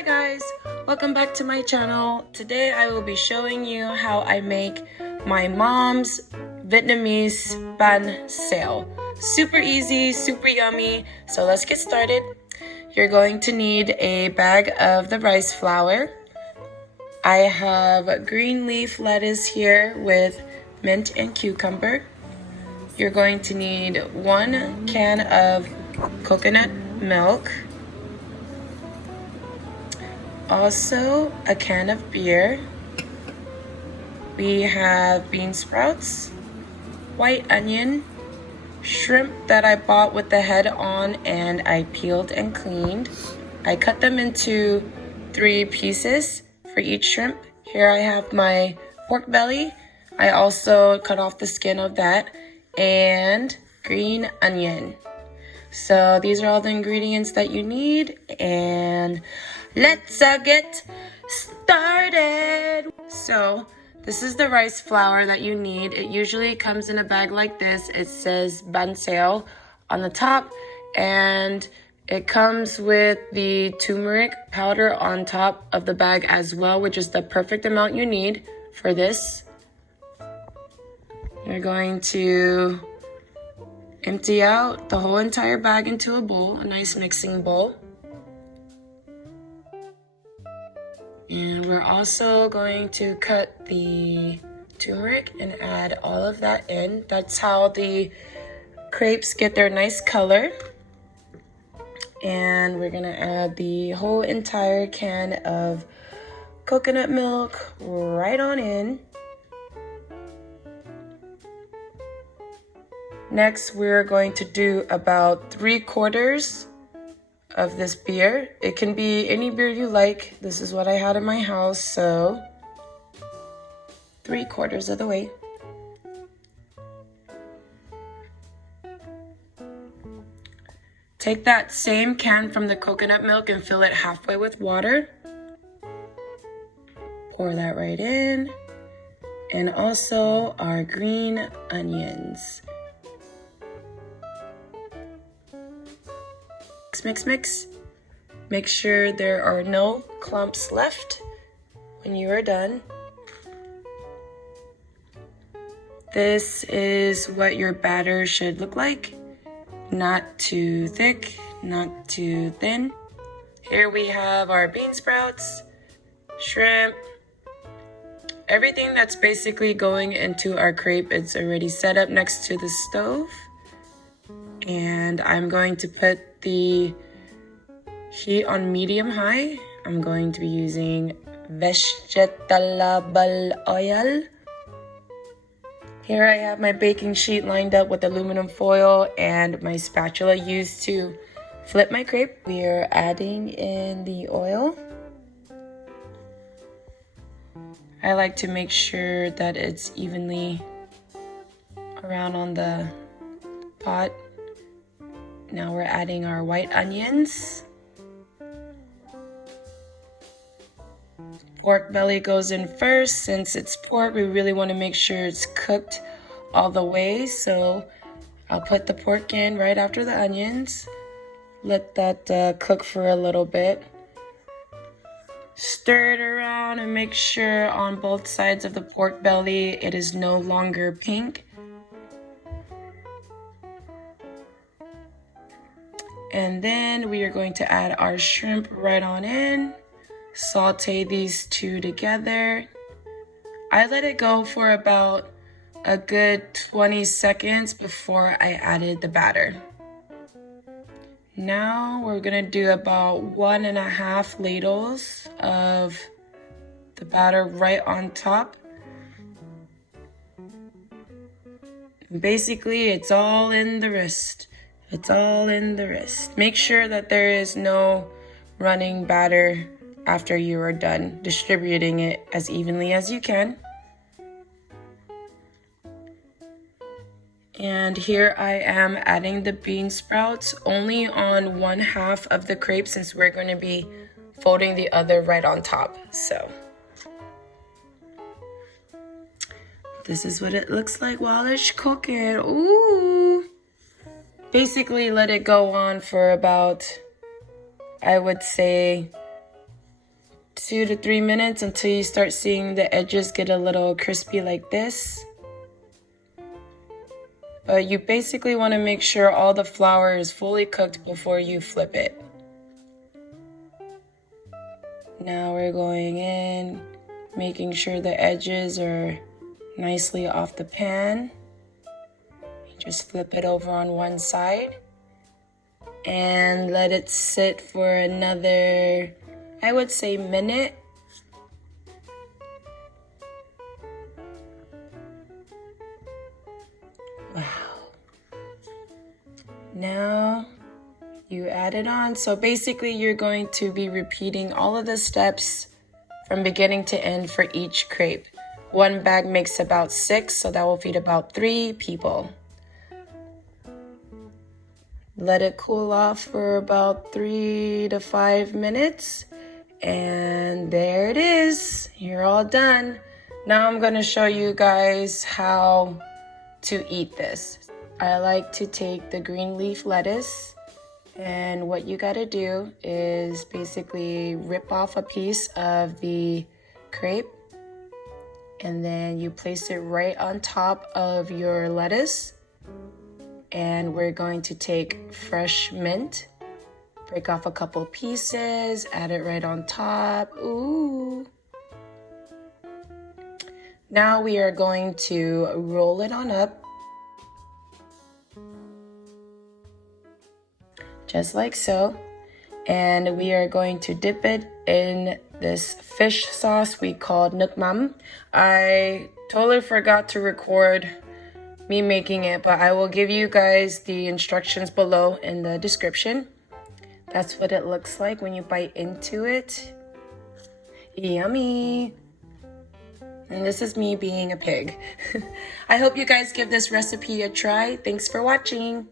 Hi guys, welcome back to my channel. Today I will be showing you how I make my mom's Vietnamese Banh Xeo. Super easy, super yummy, so let's get started. You're going to need a bag of the rice flour. I have green leaf lettuce here with mint and cucumber. You're going to need 1 can of coconut milk. Also, a can of beer. We have bean sprouts, white onion, shrimp that I bought with the head on and I peeled and cleaned. I cut them into 3 pieces for each shrimp. Here I have my pork belly. I also cut off the skin of that, and green onion. So these are all the ingredients that you need, and let's get started. So this is the rice flour that you need. It usually comes in a bag like this. It says Banh Xeo on the top, and it comes with the turmeric powder on top of the bag as well, which is the perfect amount you need for this. You're going to empty out the whole entire bag into a bowl, a nice mixing bowl. And we're also going to cut the turmeric and add all of that in. That's how the crepes get their nice color. And we're gonna add the whole entire can of coconut milk right on in. Next, we're going to do about 3/4 of this beer. It can be any beer you like. This is what I had in my house, so 3/4 of the way. Take that same can from the coconut milk and fill it halfway with water. Pour that right in. And also our green onions. Mix, mix. Make sure there are no clumps left when you are done. This is what your batter should look like. Not too thick, not too thin. Here we have our bean sprouts, shrimp, everything that's basically going into our crepe. It's already set up next to the stove. And I'm going to put the heat on medium high. I'm going to be using vegetable oil. Here I have my baking sheet lined up with aluminum foil and my spatula used to flip my crepe. We are adding in the oil. I like to make sure that it's evenly around on the pot. Now we're adding our white onions. Pork belly goes in first. Since it's pork, we really want to make sure it's cooked all the way. So I'll put the pork in right after the onions. Let that cook for a little bit. Stir it around and make sure on both sides of the pork belly it is no longer pink. And then we are going to add our shrimp right on in. Saute these two together. I let it go for about a good 20 seconds before I added the batter. Now we're gonna do about 1.5 ladles of the batter right on top. Basically, it's all in the wrist. It's all in the wrist. Make sure that there is no running batter after you are done distributing it as evenly as you can. And here I am adding the bean sprouts only on 1/2 of the crepe since we're going to be folding the other right on top. So this is what it looks like while it's cooking. Ooh! Basically let it go on for about, I would say, 2 to 3 minutes until you start seeing the edges get a little crispy like this. But you basically want to make sure all the flour is fully cooked before you flip it. Now we're going in, making sure the edges are nicely off the pan. Just flip it over on one side and let it sit for another, I would say, minute. Wow. Now you add it on. So basically you're going to be repeating all of the steps from beginning to end for each crepe. One bag makes about 6, so that will feed about 3 people. Let it cool off for about 3 to 5 minutes. And there it is. You're all done. Now I'm going to show you guys how to eat this. I like to take the green leaf lettuce, and what you got to do is basically rip off a piece of the crepe, and then you place it right on top of your lettuce. And we're going to take fresh mint, break off a couple pieces, add it right on top. Ooh. Now we are going to roll it on up, just like so. And we are going to dip it in this fish sauce we called Nuoc Mam. I totally forgot to record me making it, but I will give you guys the instructions below in the description. That's what it looks like when you bite into it. Yummy. And this is me being a pig. I hope you guys give this recipe a try. Thanks for watching.